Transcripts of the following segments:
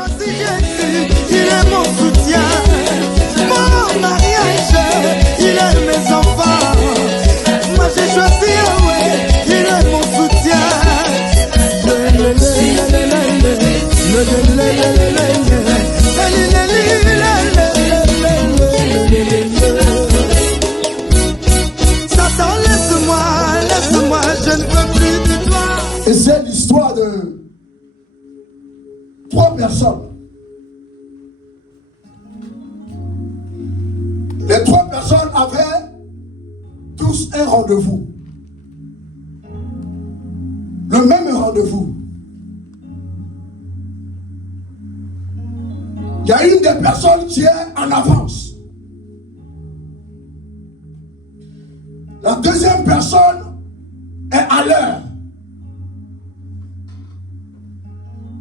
choisi Jésus, il est mon soutien. Mon mariage, il est mes enfants. Moi j'ai choisi Yahweh, il est mon soutien. Satan, laisse-moi, je ne veux plus de toi. Et c'est l'histoire de 3 personnes. Les 3 personnes avaient tous un rendez-vous. Le même rendez-vous. Il y a une des personnes qui est en avance. La deuxième personne est à l'heure.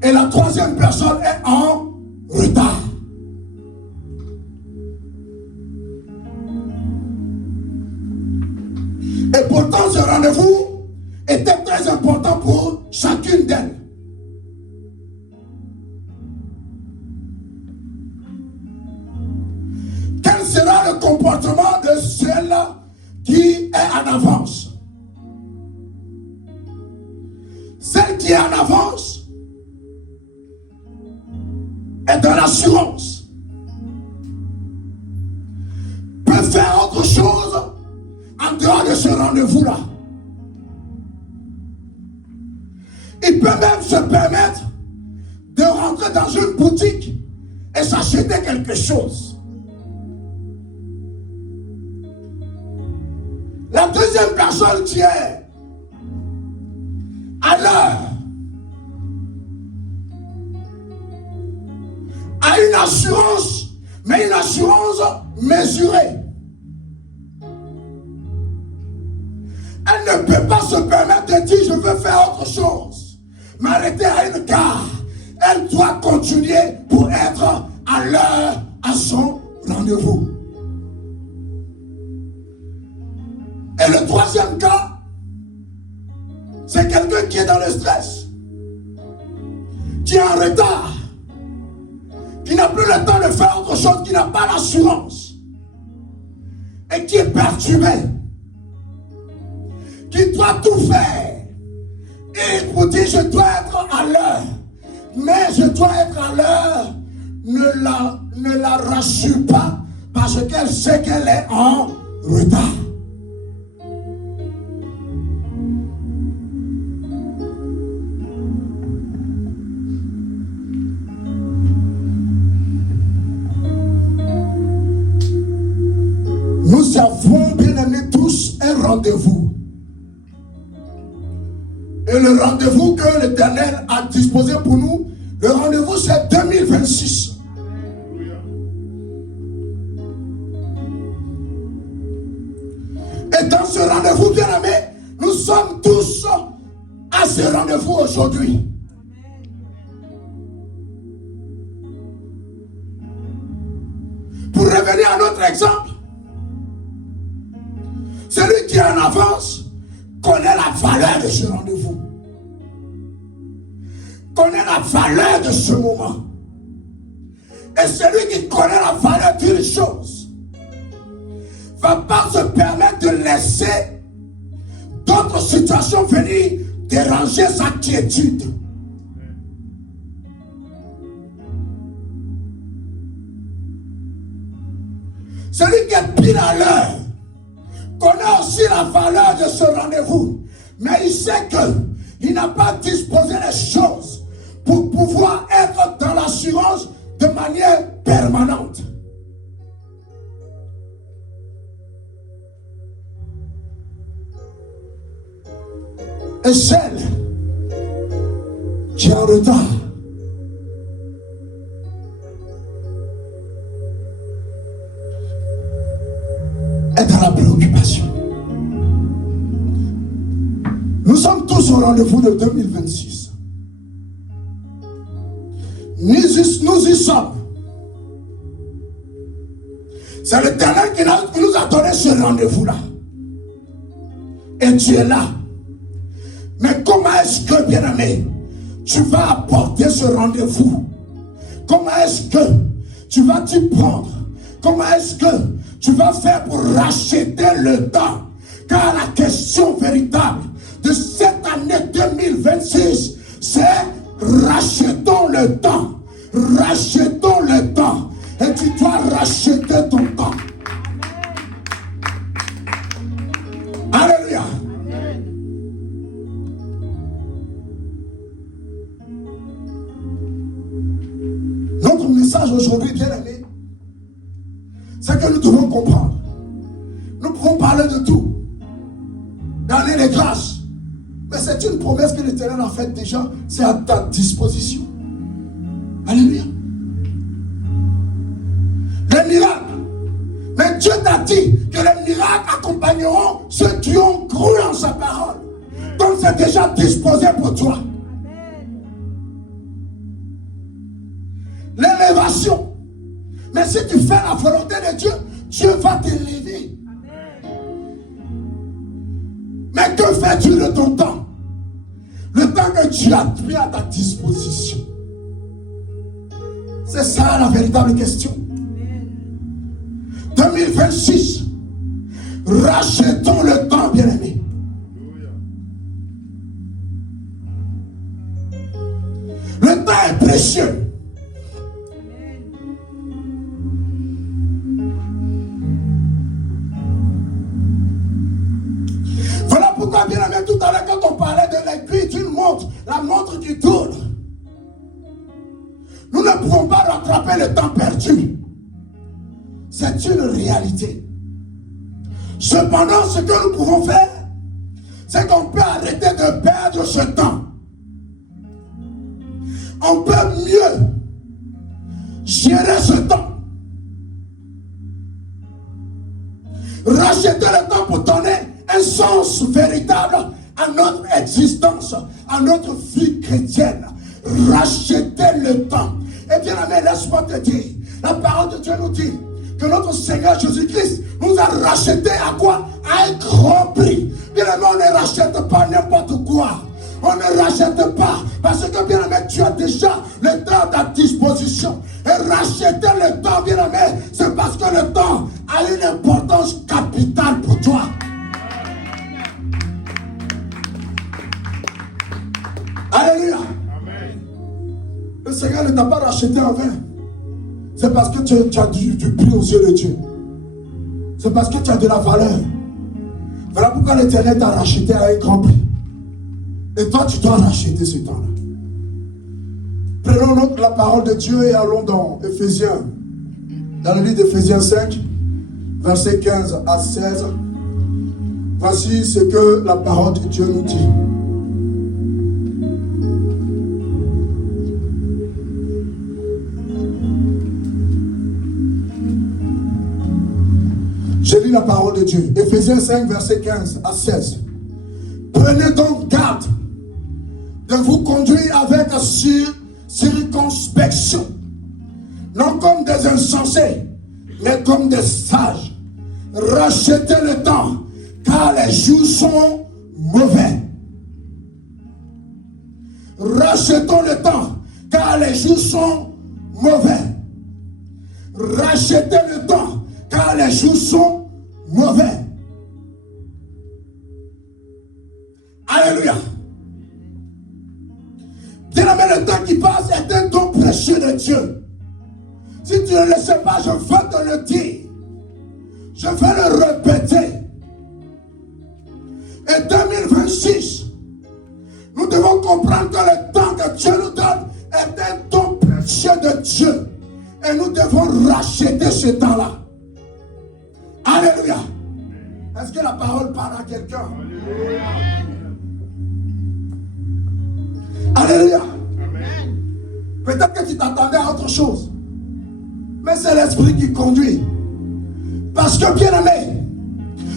Et la troisième personne est en retard. Et pourtant, ce rendez-vous était très important pour chacune d'elles. Quel sera le comportement de celle qui est en avance? Celle qui est en avance est dans l'assurance, peut faire autre chose en dehors de ce rendez-vous-là. Il peut même se permettre de rentrer dans une boutique et s'acheter quelque chose. La deuxième personne qui est à l'heure a une assurance, mais une assurance mesurée. Elle ne peut pas se permettre de dire je veux faire autre chose, m'arrêter à une gare. Elle doit continuer pour être à l'heure à son rendez-vous. Et le troisième cas, c'est quelqu'un qui est dans le stress, qui est en retard, qui n'a plus le temps de faire autre chose, qui n'a pas l'assurance, et qui est perturbé, qui doit tout faire. Et il vous dit, je dois être à l'heure, mais je dois être à l'heure, ne la rassure pas, parce qu'elle sait qu'elle est en retard. Nous avons, bien aimés tous, un rendez-vous. Et le rendez-vous que l'Éternel a disposé pour nous, le rendez-vous c'est 2026. Et dans ce rendez-vous, bien aimés, nous sommes tous à ce rendez-vous aujourd'hui. Pour revenir à notre exemple, celui qui est en avance connaît la valeur de ce rendez-vous, connaît la valeur de ce moment. Et celui qui connaît la valeur d'une chose ne va pas se permettre de laisser d'autres situations venir déranger sa quiétude. Celui qui est pile à l'heure connaît aussi la valeur de ce rendez-vous, mais il sait qu'il n'a pas disposé les choses pour pouvoir être dans l'assurance de manière permanente. Et celle qui est en retard est dans la préoccupation. Nous sommes tous au rendez-vous de 2026. Nous y sommes. C'est l'Éternel qui nous a donné ce rendez-vous-là. Et tu es là. Mais comment est-ce que, bien-aimé, tu vas apporter ce rendez-vous comment est-ce que tu vas t'y prendre? Comment est-ce que tu vas faire pour racheter le temps? Car la question véritable de cette année 2026, c'est rachetons le temps. Rachetons le temps. Et tu dois racheter ton temps. Alléluia. Notre message aujourd'hui, bien aimé, c'est que nous devons comprendre. Nous pouvons parler de tout. Donner les grâces. Mais c'est une promesse que l'Éternel a faite déjà. C'est à ta disposition. Alléluia. Les miracles. Mais Dieu t'a dit que les miracles accompagneront ceux qui ont cru en sa parole. Donc c'est déjà disposé pour toi. L'élévation. Mais si tu fais la volonté de Dieu, Dieu va t'élever. Mais que fais-tu de ton temps? Le temps que Dieu a mis à ta disposition. C'est ça la véritable question. 2026. Rachetons le temps, bien-aimé. Le temps est précieux. Voilà pourquoi, bien-aimé, tout à l'heure, quand on parlait de l'aiguille d'une montre, la montre qui tourne, nous ne pouvons pas rattraper le temps perdu. C'est une réalité. Cependant, ce que nous pouvons faire, c'est qu'on peut arrêter de perdre ce temps. On peut mieux gérer ce temps. Racheter le temps pour donner un sens véritable à notre existence, à notre vie chrétienne. Racheter le temps. Eh bien, amen, laisse-moi te dire, la parole de Dieu nous dit que notre Seigneur Jésus-Christ nous a racheté à quoi? À un grand prix. Bien aimé, on ne rachète pas n'importe quoi. On ne rachète pas parce que, bien aimé, tu as déjà le temps à ta disposition. Et racheter le temps, bien aimé, c'est parce que le temps a une importance capitale pour toi. Alléluia. Amen. Le Seigneur ne t'a pas racheté en vain. C'est parce que tu as du prix aux yeux de Dieu. C'est parce que tu as de la valeur. Voilà pourquoi l'Éternel t'a racheté à un grand prix. Et toi, tu dois racheter ce temps-là. Prenons donc la parole de Dieu et allons dans Éphésiens. Dans le livre d'Éphésiens 5, versets 15 à 16. Voici ce que la parole de Dieu nous dit. Je lis la parole de Dieu. Éphésiens 5, verset 15 à 16. Prenez donc garde de vous conduire avec circonspection, non comme des insensés, mais comme des sages. Rachetez le temps, car les jours sont mauvais. Rachetons le temps, car les jours sont mauvais. Rachetez le temps, car les jours sont mauvais. Alléluia. Bien-aimé, le temps qui passe est un don précieux de Dieu. Si tu ne le sais pas, je veux te le dire. Je vais le répéter. Et 2026, nous devons comprendre que le temps que Dieu nous donne est un don précieux de Dieu. Et nous devons racheter ce temps-là. Alléluia. Est-ce que la parole parle à quelqu'un? Alléluia. Peut-être que tu t'attendais à autre chose. Mais c'est l'esprit qui conduit. Parce que, bien aimé,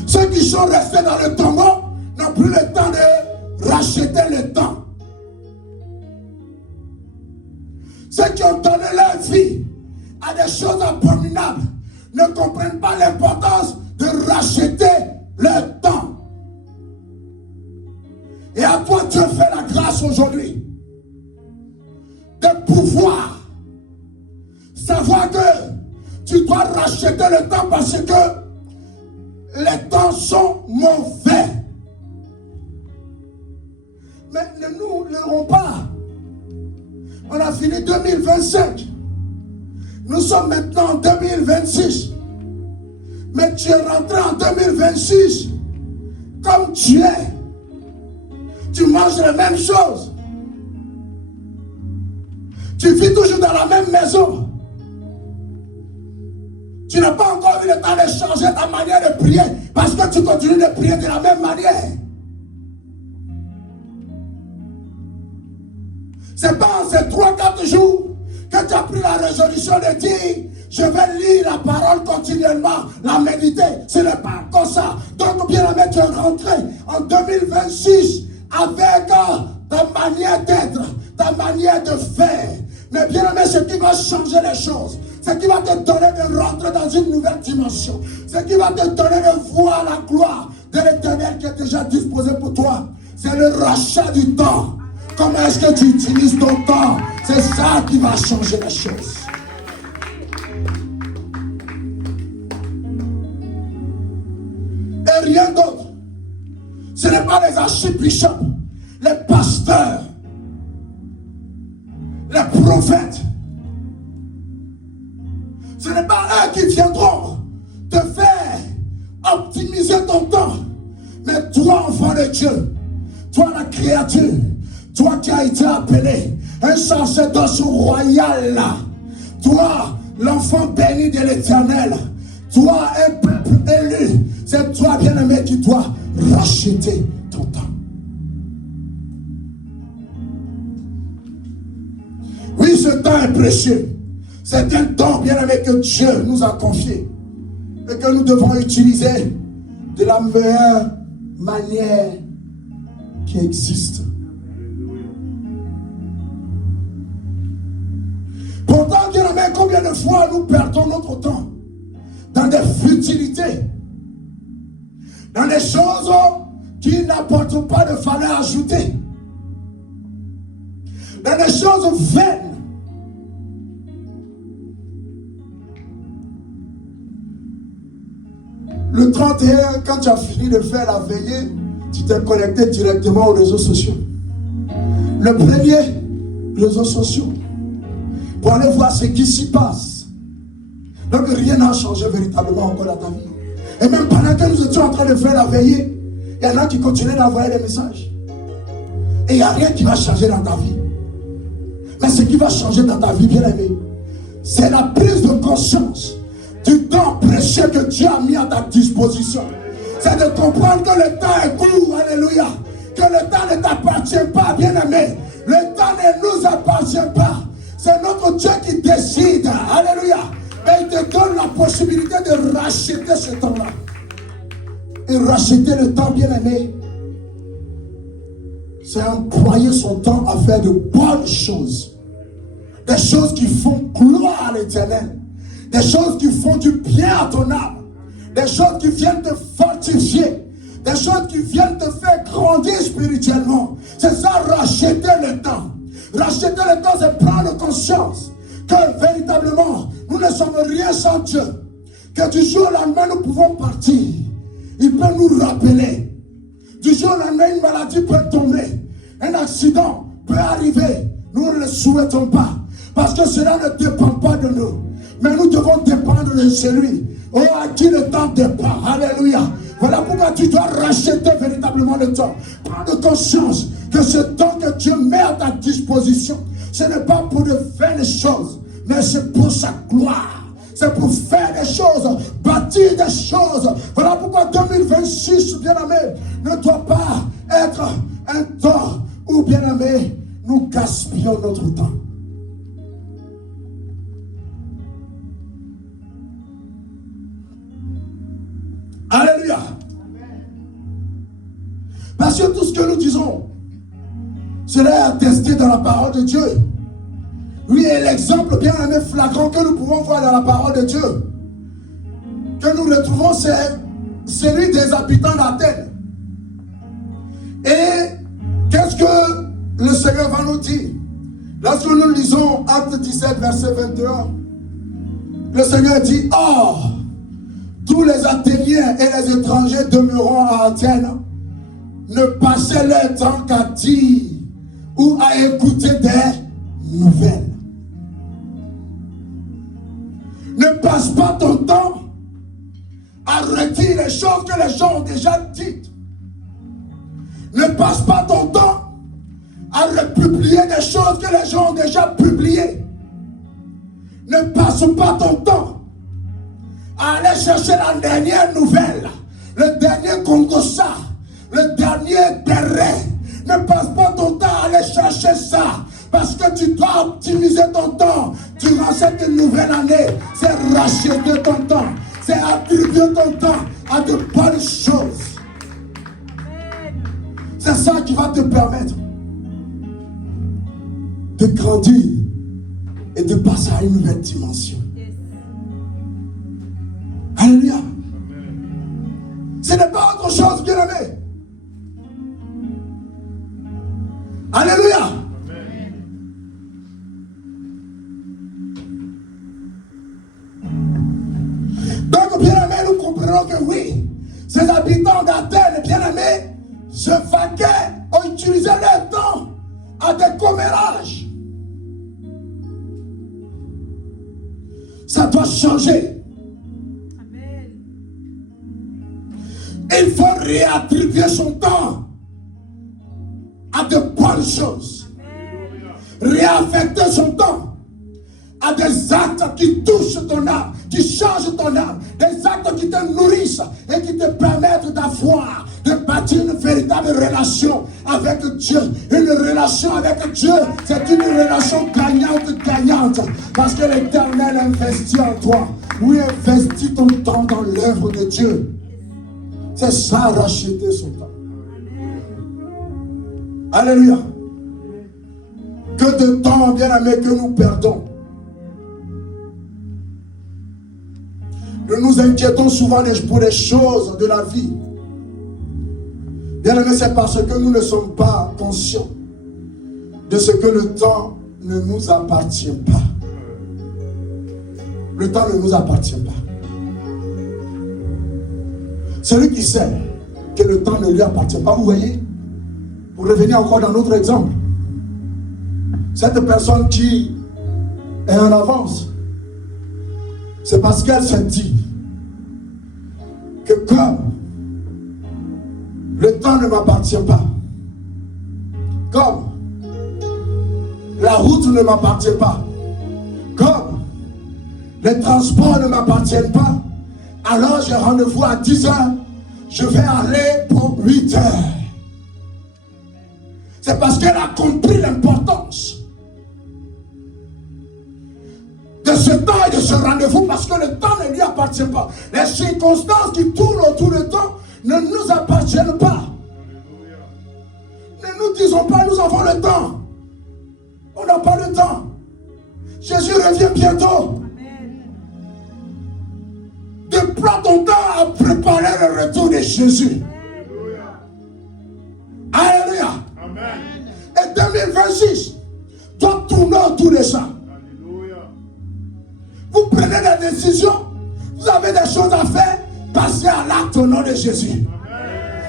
ceux qui sont restés dans le tombeau n'ont plus le temps de racheter le temps. Ceux qui ont donné leur vie à des choses abominables ne comprennent pas l'importance de racheter le temps. Et à toi, Dieu fait la grâce aujourd'hui de pouvoir pas que tu dois racheter le temps parce que les temps sont mauvais. Mais ne nous leurrons pas. On a fini 2025. Nous sommes maintenant en 2026. Mais tu es rentré en 2026 comme tu es. Tu manges les mêmes choses. Tu vis toujours dans la même maison. Tu n'as pas encore eu le temps de changer ta manière de prier parce que tu continues de prier de la même manière. C'est pas en ces 3-4 jours que tu as pris la résolution de dire je vais lire la parole continuellement, la méditer. Ce n'est pas comme ça. Donc bien aimé, tu es rentré en 2026 avec ta manière d'être, ta manière de faire. Mais bien aimé, ce qui va changer les choses, ce qui va te donner de rentrer dans une nouvelle dimension, ce qui va te donner de voir la gloire de l'Éternel qui est déjà disposé pour toi, c'est le rachat du temps. Comment est-ce que tu utilises ton temps? C'est ça qui va changer les choses. Et rien d'autre. Ce n'est pas les archibishops, les pasteurs, les prophètes. Ce n'est pas eux qui viendront te faire optimiser ton temps. Mais toi, enfant de Dieu, toi la créature, toi qui as été appelé un sacerdoce royal, toi l'enfant béni de l'Éternel, toi un peuple élu, c'est toi bien-aimé qui dois racheter ton temps. Oui, ce temps est précieux. C'est un temps bien-aimé que Dieu nous a confié et que nous devons utiliser de la meilleure manière qui existe. Pourtant, bien-aimé, combien de fois nous perdons notre temps dans des futilités, dans des choses qui n'apportent pas de valeur ajoutée, dans des choses vaines. Le 31, quand tu as fini de faire la veillée, tu t'es connecté directement aux réseaux sociaux. Le premier, réseaux sociaux, pour aller voir ce qui s'y passe. Donc rien n'a changé véritablement encore dans ta vie. Et même pendant que nous étions en train de faire la veillée, il y en a qui continuaient d'envoyer des messages. Et il n'y a rien qui va changer dans ta vie. Mais ce qui va changer dans ta vie, bien aimé, c'est la prise de conscience du temps précieux que Dieu a mis à ta disposition. C'est de comprendre que le temps est court, alléluia. Que le temps ne t'appartient pas, bien aimé. Le temps ne nous appartient pas. C'est notre Dieu qui décide, alléluia. Mais il te donne la possibilité de racheter ce temps-là. Et racheter le temps, bien aimé, c'est employer son temps à faire de bonnes choses. Des choses qui font gloire à l'Éternel. Des choses qui font du bien à ton âme. Des choses qui viennent te fortifier. Des choses qui viennent te faire grandir spirituellement. C'est ça, racheter le temps. Racheter le temps, c'est prendre conscience que véritablement, nous ne sommes rien sans Dieu. Que du jour au lendemain, nous pouvons partir. Il peut nous rappeler. Du jour au lendemain, une maladie peut tomber. Un accident peut arriver. Nous ne le souhaitons pas. Parce que cela ne dépend pas de nous. Mais nous devons dépendre de celui à qui le temps dépend. Alléluia. Voilà pourquoi tu dois racheter véritablement le temps. Prends conscience que ce temps que Dieu met à ta disposition, ce n'est pas pour de vaines choses, mais c'est pour sa gloire. C'est pour faire des choses, bâtir des choses. Voilà pourquoi 2026, bien-aimé, ne doit pas être un temps où, bien-aimé, nous gaspillons notre temps. Alléluia. Parce que tout ce que nous disons, cela est attesté dans la parole de Dieu. Lui est l'exemple bien aimé flagrant que nous pouvons voir dans la parole de Dieu. Que nous retrouvons, c'est celui des habitants d'Athènes. Et qu'est-ce que le Seigneur va nous dire? Lorsque nous lisons Acte 17, verset 21, Le Seigneur dit, or, tous les Athéniens et les étrangers demeurant à Athènes ne passaient leur temps qu'à dire ou à écouter des nouvelles. Ne passe pas ton temps à redire les choses que les gens ont déjà dites. Ne passe pas ton temps à republier des choses que les gens ont déjà publiées. Ne passe pas ton temps à aller chercher la dernière nouvelle, le dernier Congossa, le dernier Béret. Ne passe pas ton temps à aller chercher ça, parce que tu dois optimiser ton temps durant cette nouvelle année. C'est racheter ton temps, c'est attribuer ton temps à de bonnes choses. C'est ça qui va te permettre de grandir et de passer à une nouvelle dimension. Alléluia. Ce n'est pas autre chose, bien aimé. Alléluia. Donc, bien aimé, nous comprenons que oui, ces habitants d'Athènes, bien aimés, se vaquaient, ont utilisé leur temps à des commérages. Ça doit changer. Amen. Il faut réattribuer son temps à de bonnes choses. Amen. Réaffecter son temps à des actes qui touchent ton âme, qui changent ton âme, des actes qui te nourrissent et qui te permettent d'avoir, de bâtir une véritable relation avec Dieu. Une relation avec Dieu, c'est une relation gagnante, parce que l'Éternel investit en toi. Oui, investis ton temps dans l'œuvre de Dieu. C'est ça, racheter son temps. Alléluia. Que de temps, bien aimé, que nous perdons. Nous nous inquiétons souvent pour les choses de la vie. Bien aimé, c'est parce que nous ne sommes pas conscients de ce que le temps ne nous appartient pas. Le temps ne nous appartient pas. Celui qui sait que le temps ne lui appartient pas, vous voyez, pour revenir encore dans notre exemple, cette personne qui est en avance, c'est parce qu'elle se dit que comme le temps ne m'appartient pas, comme la route ne m'appartient pas, comme les transports ne m'appartiennent pas, alors j'ai rendez-vous à 10 heures, je vais aller pour 8 heures. C'est parce qu'elle a compris l'importance de ce temps et de ce rendez-vous, parce que le temps ne lui appartient pas. Les circonstances qui tournent autour du temps ne nous appartiennent pas. Ne nous disons pas, nous avons le temps. On n'a pas le temps. Jésus revient bientôt. Déploie ton temps à préparer le retour de Jésus. Alléluia. Et 2026 doit tourner autour de ça. Vous prenez des décisions, vous avez des choses à faire, passez à l'acte au nom de Jésus.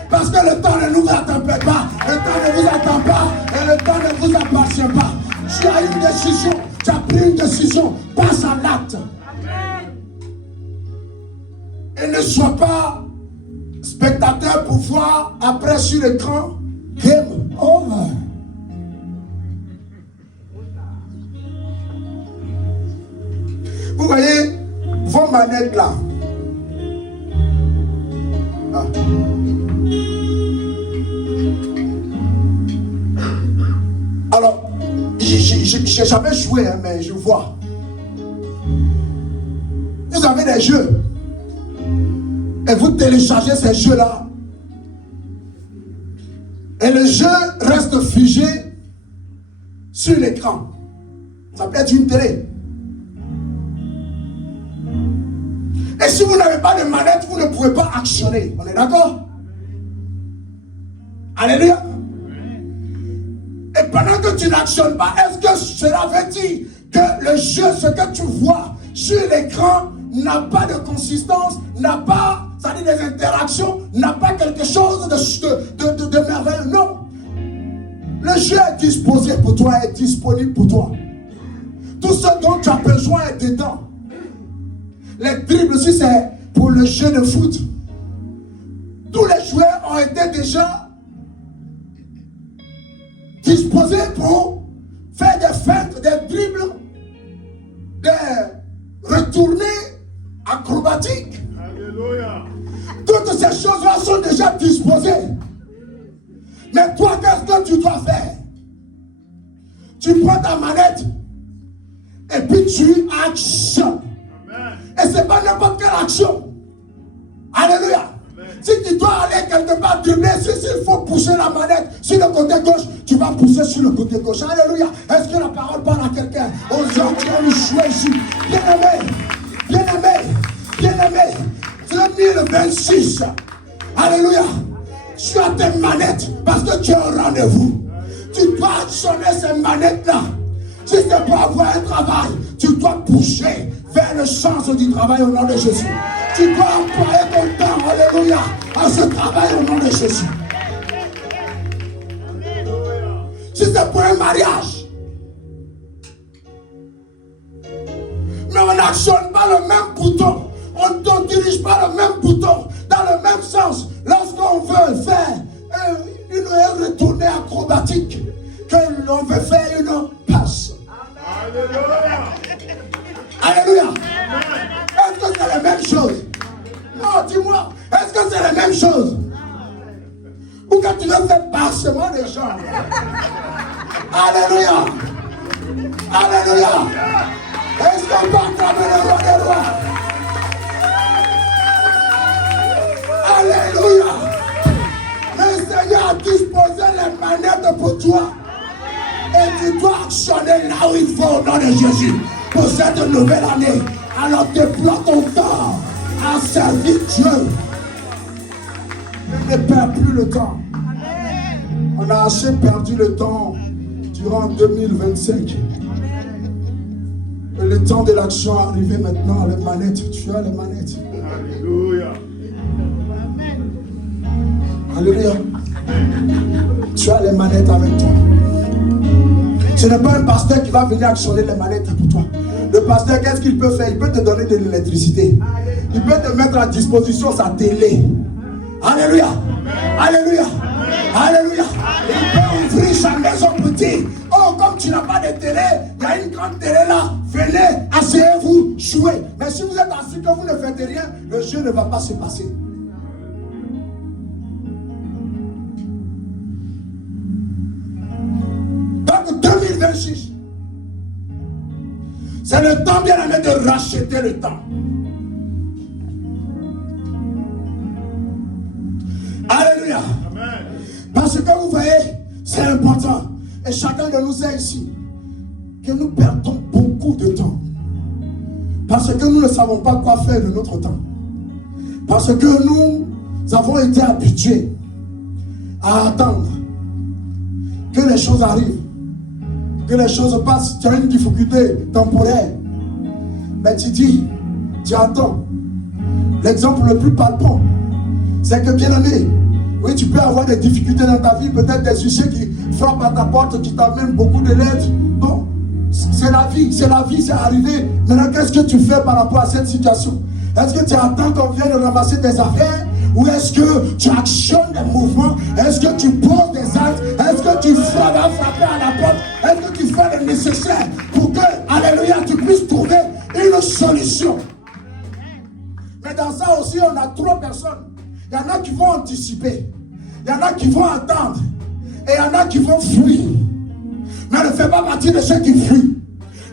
Parce que le temps ne nous attend pas, le temps ne vous attend pas, et le temps ne vous appartient pas. Tu as une décision, tu as pris une décision, passe à l'acte. Et ne sois pas spectateur pour voir après sur l'écran, game over. Vous voyez vos manettes là. Ah. Alors, j'ai jamais joué, hein, mais je vois. Vous avez des jeux. Et vous téléchargez ces jeux-là. Et le jeu reste figé sur l'écran. Ça peut être une télé. Et si vous n'avez pas de manette, vous ne pouvez pas actionner. On est d'accord? Alléluia. Et pendant que tu n'actionnes pas, est-ce que cela veut dire que le jeu, ce que tu vois, sur l'écran n'a pas de consistance, n'a pas, ça dit des interactions, n'a pas quelque chose de merveilleux. Non. Le jeu est disposé pour toi, est disponible pour toi. Tout ce dont tu as besoin est dedans. Les dribbles aussi, c'est pour le jeu de foot. Tous les joueurs ont été déjà disposés pour faire des feintes, des dribbles, des retournées acrobatiques. Alléluia. Toutes ces choses-là sont déjà disposées. Mais toi, qu'est-ce que tu dois faire? Tu prends ta manette et puis tu actionnes. Et ce n'est pas n'importe quelle action. Alléluia. Si tu dois aller quelque part dribbler, s'il faut pousser la manette sur le côté gauche, tu vas pousser sur le côté gauche. Alléluia. Est-ce que la parole parle à quelqu'un? Aux gens qui ont joué ici. Bien-aimé, bien-aimé, bien-aimé. 2026. Alléluia. Tu as tes manettes parce que tu es au rendez-vous. Tu dois actionner ces manettes-là. Si c'est pour avoir un travail, tu dois pousser vers le sens du travail au nom de Jésus. Tu dois employer ton temps, alléluia, à ce travail au nom de Jésus. Si c'est pour un mariage, mais on n'actionne pas le même bouton, on ne dirige pas le même bouton, dans le même sens, lorsqu'on veut faire une retournée acrobatique, que l'on veut faire une passe. Alléluia. Est-ce que c'est la même chose? Non, dis-moi, est-ce que c'est la même chose? Ou quand tu veux faire passement des gens? Alléluia. Alléluia. Est-ce qu'on peut acclamer le roi des rois? Alléluia. Le Seigneur a disposé les manettes pour toi. Et tu dois actionner là où il faut au nom de Jésus. Pour cette nouvelle année. Alors déploie ton temps à servir Dieu. Ne perds plus le temps. On a assez perdu le temps durant 2025. Et le temps de l'action est arrivé maintenant. Les manettes, tu as les manettes. Alléluia. Alléluia. Tu as les manettes avec toi. Ce n'est pas un pasteur qui va venir actionner les manettes pour toi. Le pasteur, qu'est-ce qu'il peut faire? Il peut te donner de l'électricité. Il peut te mettre à disposition sa télé. Alléluia. Alléluia. Alléluia. Il peut ouvrir sa maison pour dire, oh, comme tu n'as pas de télé, il y a une grande télé là. Venez, asseyez-vous, jouez. Mais si vous êtes assis que vous ne faites rien, le jeu ne va pas se passer. Donc 2026, c'est le temps, bien aimé, de racheter le temps. Alléluia. Amen. Parce que vous voyez, c'est important. Et chacun de nous sait ici que nous perdons beaucoup de temps. Parce que nous ne savons pas quoi faire de notre temps. Parce que nous avons été habitués à attendre que les choses arrivent, que les choses passent. Tu as une difficulté temporaire, mais tu dis, tu attends. L'exemple le plus palpable, c'est que, bien aimé, oui, tu peux avoir des difficultés dans ta vie, peut-être des huissiers qui frappent à ta porte, qui t'amènent beaucoup de lettres. Bon, c'est la vie, c'est arrivé. Maintenant, qu'est-ce que tu fais par rapport à cette situation? Est-ce que tu attends qu'on vienne ramasser tes affaires? Ou est-ce que tu actionnes des mouvements? Est-ce que tu poses des actes? Est-ce que tu vas frapper à la porte? Est-ce que tu fais le nécessaire pour que, alléluia, tu puisses trouver une solution? Mais dans ça aussi, on a trois personnes. Il y en a qui vont anticiper. Il y en a qui vont attendre. Et il y en a qui vont fuir. Mais ne fais pas partie de ceux qui fuient.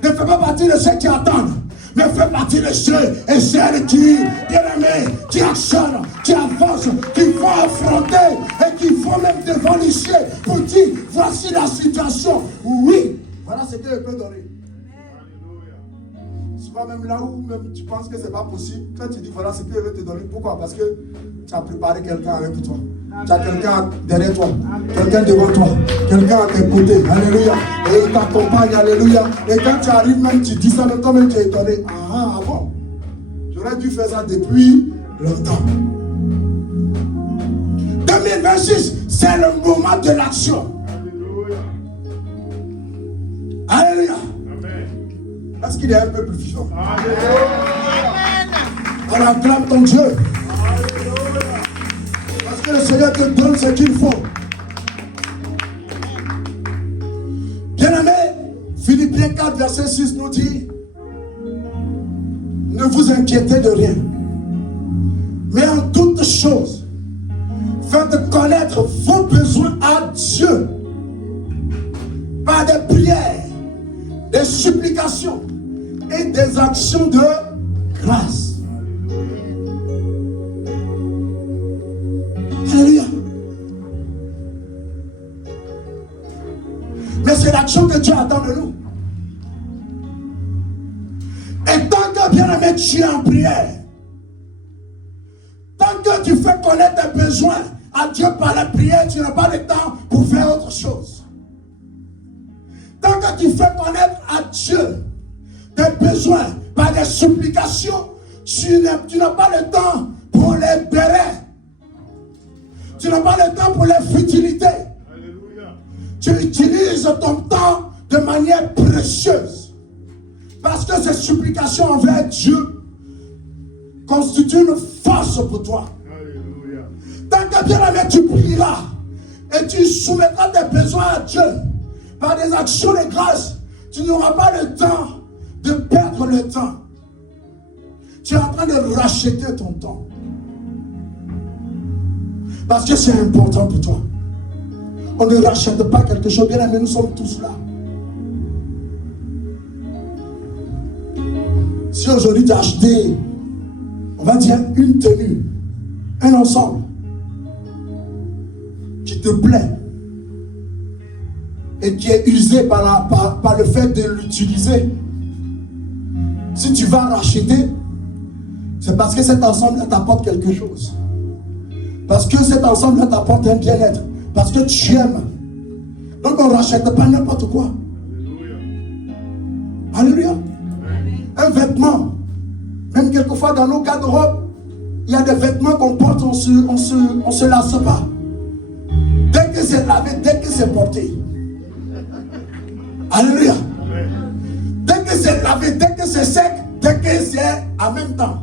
Ne fais pas partie de ceux qui attendent. Mais fais partie de ceux et celles qui, bien aimés, qui actionnent, qui avancent, qui vont affronter et qui vont même devant l'huissier pour dire, voici la situation. Oui, voilà ce que je peux donner. Souvent même là où même tu penses que ce n'est pas possible, quand tu dis voilà ce que je veux te donner, pourquoi? Parce que tu as préparé quelqu'un avec toi. Tu as quelqu'un derrière toi, quelqu'un devant toi, quelqu'un à tes côtés. Alléluia. Et il t'accompagne. Alléluia. Et quand tu arrives, même tu dis ça, même toi-même tu es étonné. Ah bon. J'aurais dû faire ça depuis longtemps. 2026, c'est le moment de l'action. Alléluia. Est-ce qu'il est un peu plus vivant? On acclame ton Dieu. Parce que le Seigneur te donne ce qu'il faut. Bien-aimé, Philippiens 4, verset 6 nous dit: ne vous inquiétez de rien, mais en toutes choses, faites connaître vos besoins à Dieu par des prières, des supplications et des actions de grâce. Alléluia. Mais c'est l'action que Dieu attend de nous. Et tant que, bien-aimé, tu es en prière, tant que tu fais connaître tes besoins à Dieu par la prière, tu n'as pas le temps pour faire autre chose. Tant que tu fais connaître à Dieu tes besoins par des supplications, tu n'as pas le temps pour les bérets. Tu n'as pas le temps pour les futilités. Alléluia. Tu utilises ton temps de manière précieuse. Parce que ces supplications envers Dieu constituent une force pour toi. Alléluia. Tant que bien-aimé, tu prieras et tu soumettras tes besoins à Dieu par des actions de grâce, tu n'auras pas le temps de perdre le temps. Tu es en train de racheter ton temps. Parce que c'est important pour toi. On ne rachète pas quelque chose, bien aimé, nous sommes tous là. Si aujourd'hui tu as acheté, on va dire, une tenue, un ensemble, qui te plaît, et qui est usé par le fait de l'utiliser, si tu vas racheter, c'est parce que cet ensemble t'apporte quelque chose. Parce que cet ensemble t'apporte un bien-être. Parce que tu aimes. Donc on ne rachète pas n'importe quoi. Alléluia. Un vêtement. Même quelquefois dans nos garde-robes, il y a des vêtements qu'on porte, on se lasse pas. Dès que c'est lavé, dès que c'est porté. Alléluia. Dès que c'est lavé, dès que c'est sec, dès que c'est en même temps.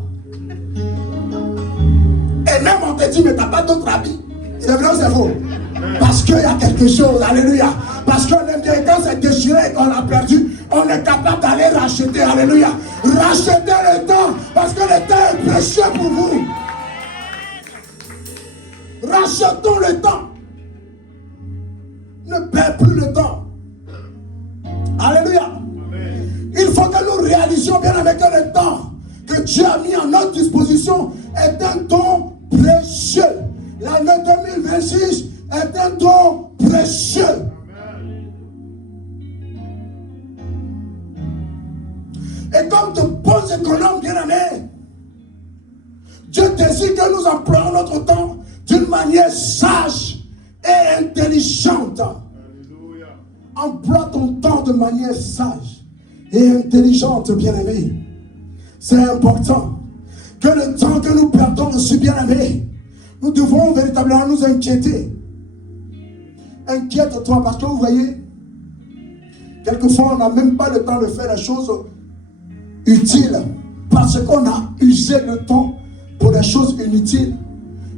Et même on te dit, mais tu n'as pas d'autre habit. C'est vrai ou c'est faux? Parce qu'il y a quelque chose. Alléluia. Parce qu'on aime bien, quand c'est déchiré et qu'on l'a perdu, on est capable d'aller racheter. Alléluia. Rachetez le temps. Parce que le temps est précieux pour vous. Rachetons le temps. Ne perds plus le temps. Alléluia. Amen. Il faut que nous réalisions bien avec le temps que Dieu a mis en notre disposition est un don précieux. L'année 2026 est un don précieux. Amen. Et comme de bons économes bien-aimés, Dieu désire que nous employions notre temps d'une manière sage et intelligente. Alléluia. Emploie ton temps de manière sage et intelligente, bien-aimé. C'est important que le temps que nous perdons aussi, bien-aimé, nous devons véritablement nous inquiéter. Inquiète-toi, parce que vous voyez, quelquefois on n'a même pas le temps de faire les choses utiles, parce qu'on a usé le temps pour des choses inutiles,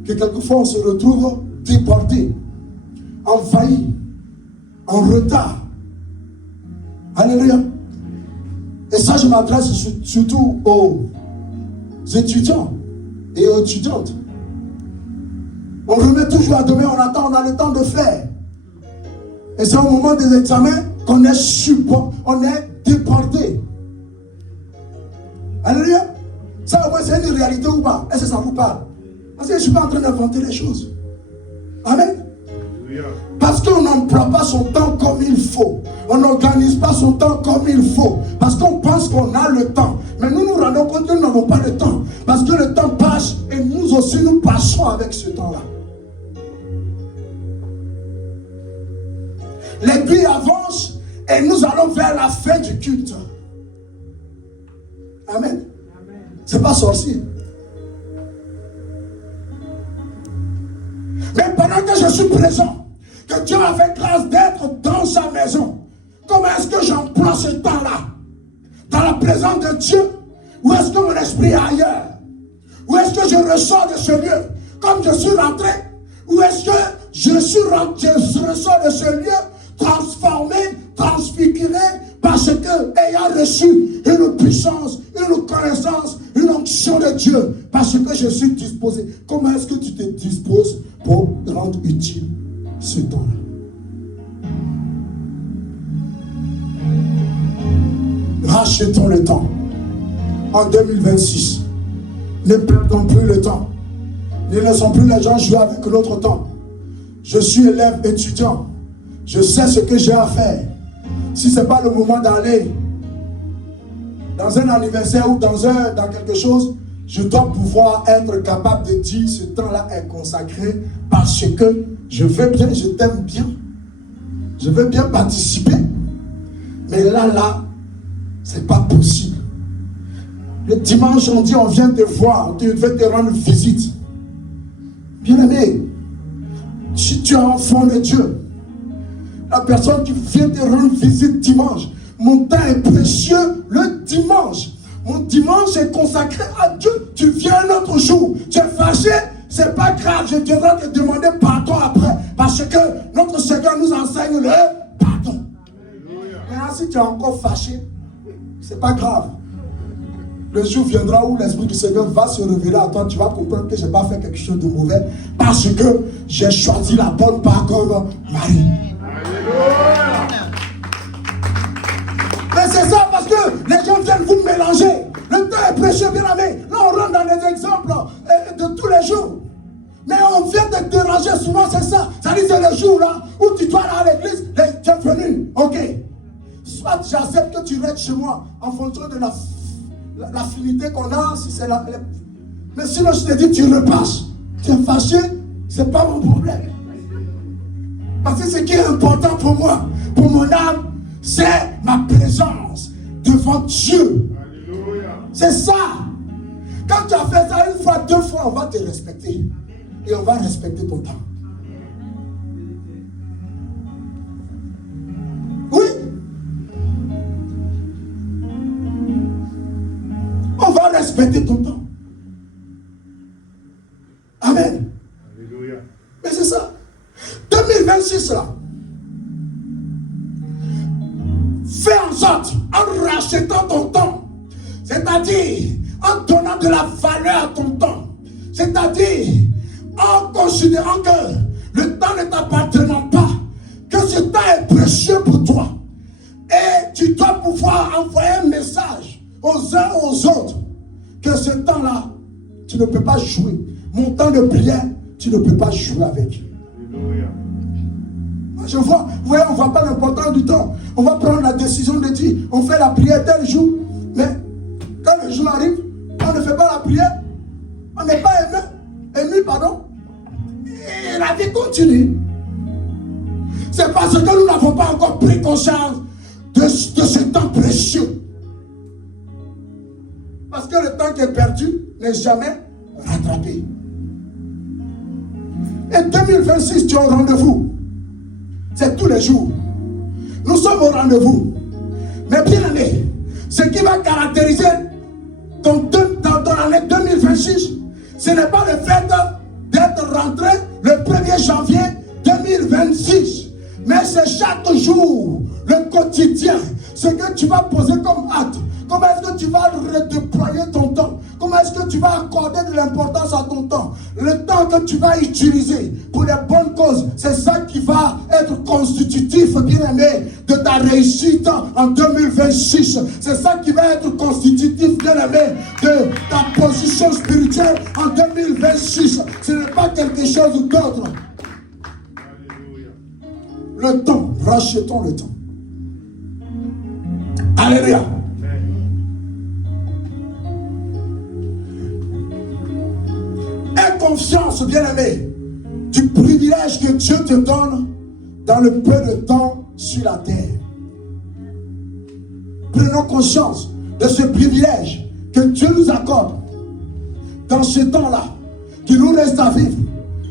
que quelquefois on se retrouve débordé, envahi, en retard. Alléluia. Et ça, je m'adresse surtout aux étudiants et aux étudiantes. On remet toujours à demain, on attend, on a le temps de faire. Et c'est au moment des examens qu'on est on est débordé. Alléluia. Ça au moins c'est une réalité ou pas? Est-ce que ça vous parle? Parce que je ne suis pas en train d'inventer les choses. Amen. Parce qu'on n'emploie pas son temps comme il faut. On n'organise pas son temps comme il faut. Parce qu'on pense qu'on a le temps. Mais nous nous rendons compte que nous n'avons pas le temps. Parce que le temps passe et nous aussi nous passons avec ce temps-là. L'aiguille avance et nous allons vers la fin du culte. Amen. C'est pas sorcier. Mais pendant que je suis présent, que Dieu m'a fait grâce d'être dans sa maison, comment est-ce que j'emploie ce temps-là? Dans la présence de Dieu? Ou est-ce que mon esprit est ailleurs? Ou est-ce que je ressors de ce lieu comme je suis rentré? Ou est-ce que je ressors de ce lieu transformé, transfiguré, parce que ayant reçu une puissance, une connaissance, une onction de Dieu, parce que je suis disposé. Comment est-ce que tu te disposes pour rendre utile ce temps-là? Rachetons le temps. En 2026, ne perdons plus le temps. Ne laissons plus les gens jouer avec l'autre temps. Je suis élève étudiant. Je sais ce que j'ai à faire. Si ce n'est pas le moment d'aller dans un anniversaire ou dans quelque chose, je dois pouvoir être capable de dire ce temps-là est consacré parce que je veux bien, je t'aime bien. Je veux bien participer. Mais là, c'est pas possible. Le dimanche, on dit, on vient te voir, tu veux te rendre visite. Bien-aimé, si tu es enfant de Dieu, la personne qui vient te rendre visite dimanche, mon temps est précieux le dimanche. Mon dimanche est consacré à Dieu. Tu viens un autre jour, tu es fâché, c'est pas grave, je viendrai te demander pardon après. Parce que notre Seigneur nous enseigne le pardon. Maintenant, si tu es encore fâché, c'est pas grave. Le jour viendra où l'Esprit du Seigneur va se révéler à toi. Tu vas comprendre que je n'ai pas fait quelque chose de mauvais parce que j'ai choisi la bonne part comme Marie. Mais c'est ça parce que les gens viennent vous mélanger. Le temps est précieux, bien aimé. Là, on rentre dans des exemples de tous les jours. Mais on vient te déranger souvent, c'est ça. Ça dit, c'est le jour là où tu dois aller à l'église. Tu es venu, ok. Soit j'accepte que tu restes chez moi en fonction de l'affinité qu'on a, si c'est mais sinon je te dis tu repasses, tu es fâché, c'est pas mon problème. Parce que ce qui est important pour moi, pour mon âme, c'est ma présence devant Dieu. Alléluia. C'est ça. Quand tu as fait ça une fois, deux fois, on va te respecter. Et on va respecter ton temps. Oui. On va respecter ton temps. Amen. Alléluia. Mais c'est ça. 2026 là. Fais en sorte, en rachetant ton temps, c'est-à-dire en donnant de la valeur à ton temps, c'est-à-dire en considérant que le temps ne t'appartenant pas, que ce temps est précieux pour toi, et tu dois pouvoir envoyer un message aux uns aux autres que ce temps-là, tu ne peux pas jouer. Mon temps de prière, tu ne peux pas jouer avec. Alléluia. Je vois, vous voyez, on ne voit pas l'importance du temps. On va prendre la décision de dire, on fait la prière tel jour, mais quand le jour arrive, on ne fait pas la prière, on n'est pas ému, pardon, et la vie continue. C'est parce que nous n'avons pas encore pris conscience de ce temps précieux. Parce que le temps qui est perdu n'est jamais rattrapé. Et 2026, tu es au rendez-vous. C'est tous les jours. Nous sommes au rendez-vous. Mais bien aimé, ce qui va caractériser ton année 2026, ce n'est pas le fait d'être rentré le 1er janvier 2026. Mais c'est chaque jour, le quotidien, ce que tu vas poser comme acte. Comment est-ce que tu vas redéployer ton temps? Comment est-ce que tu vas accorder de l'importance à ton temps? Le temps que tu vas utiliser pour les bonnes causes, c'est ça qui va être constitutif, bien aimé, de ta réussite en 2026. C'est ça qui va être constitutif, bien aimé, de ta position spirituelle en 2026. Ce n'est pas quelque chose d'autre. Le temps, rachetons le temps. Alléluia. Aie confiance, bien-aimé, du privilège que Dieu te donne dans le peu de temps sur la terre. Prenons conscience de ce privilège que Dieu nous accorde dans ce temps-là, qui nous reste à vivre.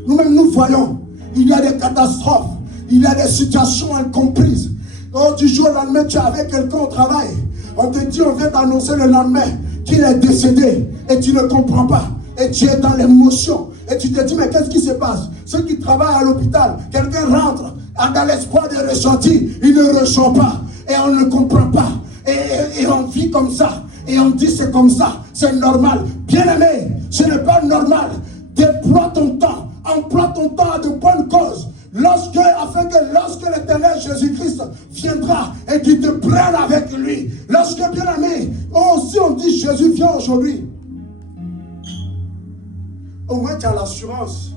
Nous-mêmes, nous voyons, il y a des catastrophes, il y a des situations incomprises. Oh, du jour au lendemain, tu es avec quelqu'un au travail. On te dit, on vient t'annoncer le lendemain qu'il est décédé et tu ne comprends pas. Et tu es dans l'émotion. Et tu te dis, mais qu'est-ce qui se passe? Ceux qui travaillent à l'hôpital, quelqu'un rentre dans l'espoir de ressortir, il ne ressort pas. Et on ne comprend pas. Et on vit comme ça. Et on dit c'est comme ça, c'est normal. Bien-aimé, ce n'est pas normal. Déploie ton temps, emploie ton temps à de bonnes causes. Afin que lorsque l'Éternel Jésus-Christ viendra et qu'il te prenne avec lui, lorsque, bien-aimé, si on dit Jésus vient aujourd'hui, au moins tu as l'assurance.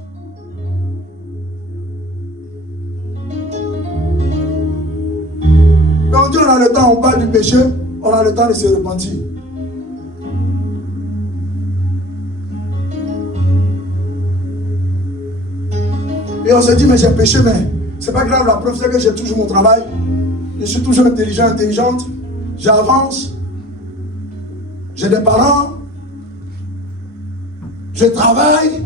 Mais on dit on a le temps, on parle du péché, on a le temps de se repentir. Et on se dit, mais j'ai péché, mais c'est pas grave, la preuve c'est que j'ai toujours mon travail. Je suis toujours intelligent, intelligente. J'avance. J'ai des parents. Je travaille.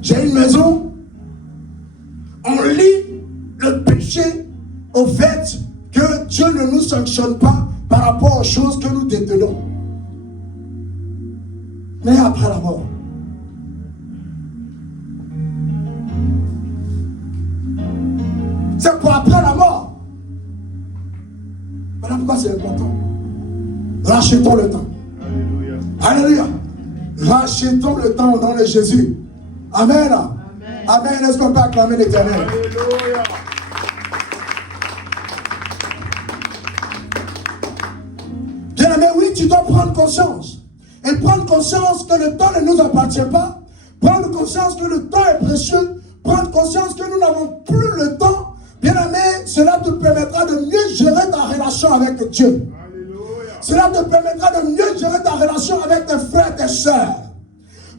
J'ai une maison. On lie le péché au fait que Dieu ne nous sanctionne pas par rapport aux choses que nous détenons. Mais après la mort. C'est pour après la mort. Voilà pourquoi c'est important. Rachetons le temps. Alléluia. Alléluia. Rachetons le temps au nom de Jésus. Amen. Amen. Amen. Est-ce qu'on peut acclamer l'Éternel? Alléluia. Bien-aimé, oui, tu dois prendre conscience. Et prendre conscience que le temps ne nous appartient pas. Prendre conscience que le temps est précieux. Prendre conscience que nous n'avons plus le temps. Bien-aimé, cela te permettra de mieux gérer ta relation avec Dieu. Alléluia. Cela te permettra de mieux gérer ta relation avec tes frères et tes sœurs.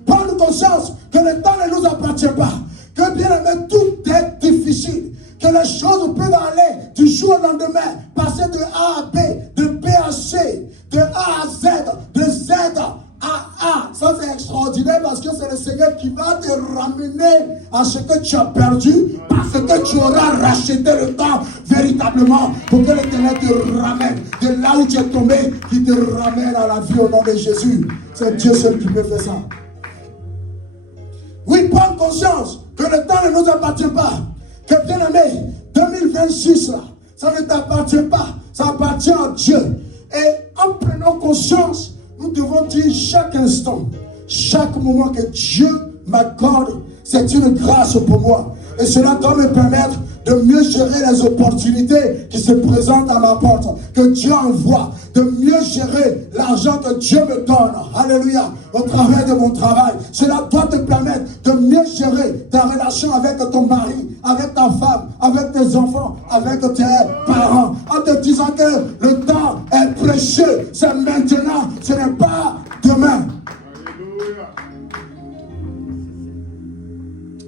Prendre conscience que le temps ne nous appartient pas. Que bien-aimé, tout est difficile. Que les choses peuvent aller du jour au lendemain. Passer de A à B, de B à C, de A à Z, de Z à A. Ça c'est extraordinaire parce que c'est le Seigneur qui va te ramener à ce que tu as perdu. Parce que tu auras racheté le temps véritablement pour que l'Éternel te ramène de là où tu es tombé, qui te ramène à la vie au nom de Jésus. C'est Dieu seul qui peut faire ça. Oui, prends conscience que le temps ne nous appartient pas. Que bien aimé, 2026 là, ça ne t'appartient pas. Ça appartient à Dieu. Et en prenant conscience, nous devons dire chaque instant, chaque moment que Dieu m'accorde, c'est une grâce pour moi. Et cela doit me permettre de mieux gérer les opportunités qui se présentent à ma porte, que Dieu envoie, de mieux gérer l'argent que Dieu me donne. Alléluia. Au travers de mon travail. Cela doit te permettre de mieux gérer ta relation avec ton mari, avec ta femme, avec tes enfants, avec tes parents. En te disant que le temps est précieux. C'est maintenant, ce n'est pas demain.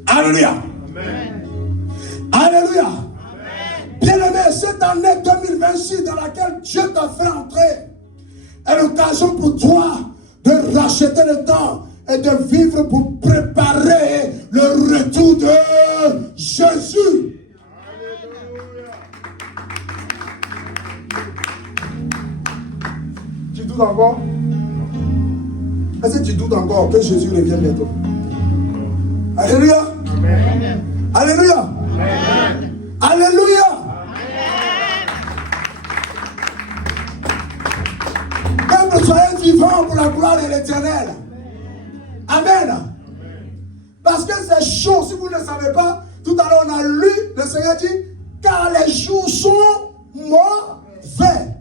Alléluia. Amen. Alléluia. Bien-aimé, cette année 2026 dans laquelle Dieu t'a fait entrer est l'occasion pour toi de racheter le temps et de vivre pour préparer le retour de Jésus. Alléluia. Tu doutes encore? Est-ce que tu doutes encore que Jésus revienne bientôt? Alléluia. Amen. Alléluia. Amen. Alléluia. Que vous soyez vivants pour la gloire de l'Éternel. Amen. Parce que c'est chaud, si vous ne savez pas, tout à l'heure on a lu, le Seigneur dit, car les jours sont mauvais.